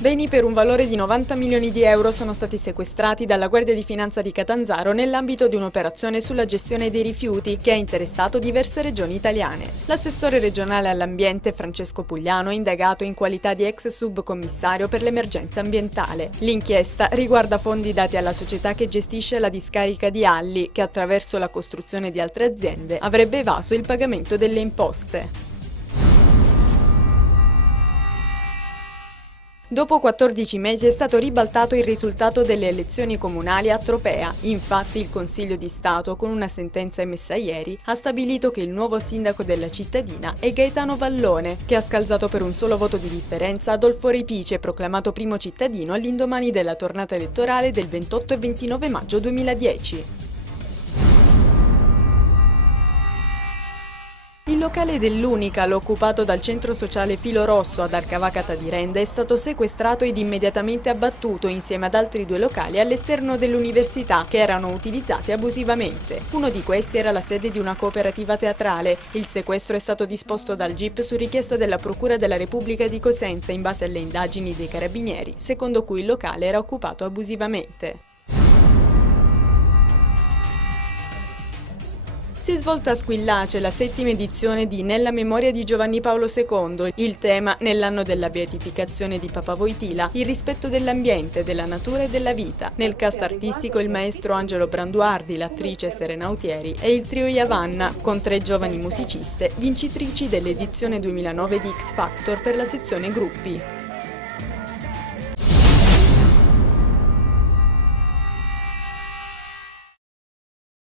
Beni per un valore di 90 milioni di euro sono stati sequestrati dalla Guardia di Finanza di Catanzaro nell'ambito di un'operazione sulla gestione dei rifiuti che ha interessato diverse regioni italiane. L'assessore regionale all'ambiente Francesco Pugliano è indagato in qualità di ex subcommissario per l'emergenza ambientale. L'inchiesta riguarda fondi dati alla società che gestisce la discarica di Alli, che attraverso la costruzione di altre aziende avrebbe evaso il pagamento delle imposte. Dopo 14 mesi è stato ribaltato il risultato delle elezioni comunali a Tropea. Infatti il Consiglio di Stato, con una sentenza emessa ieri, ha stabilito che il nuovo sindaco della cittadina è Gaetano Vallone, che ha scalzato per un solo voto di differenza Adolfo Repice, proclamato primo cittadino all'indomani della tornata elettorale del 28 e 29 maggio 2010. Il locale dell'Unical, occupato dal centro sociale Filo Rosso ad Arcavacata di Rende, è stato sequestrato ed immediatamente abbattuto insieme ad altri 2 locali all'esterno dell'università che erano utilizzati abusivamente. Uno di questi era la sede di una cooperativa teatrale. Il sequestro è stato disposto dal GIP su richiesta della Procura della Repubblica di Cosenza in base alle indagini dei carabinieri, secondo cui il locale era occupato abusivamente. Si è svolta a Squillace la 7ª edizione di Nella memoria di Giovanni Paolo II. Il tema, nell'anno della beatificazione di Papa Wojtyla, il rispetto dell'ambiente, della natura e della vita. Nel cast artistico il maestro Angelo Branduardi, l'attrice Serena Autieri e il trio Yavanna, con 3 giovani musiciste, vincitrici dell'edizione 2009 di X Factor per la sezione gruppi.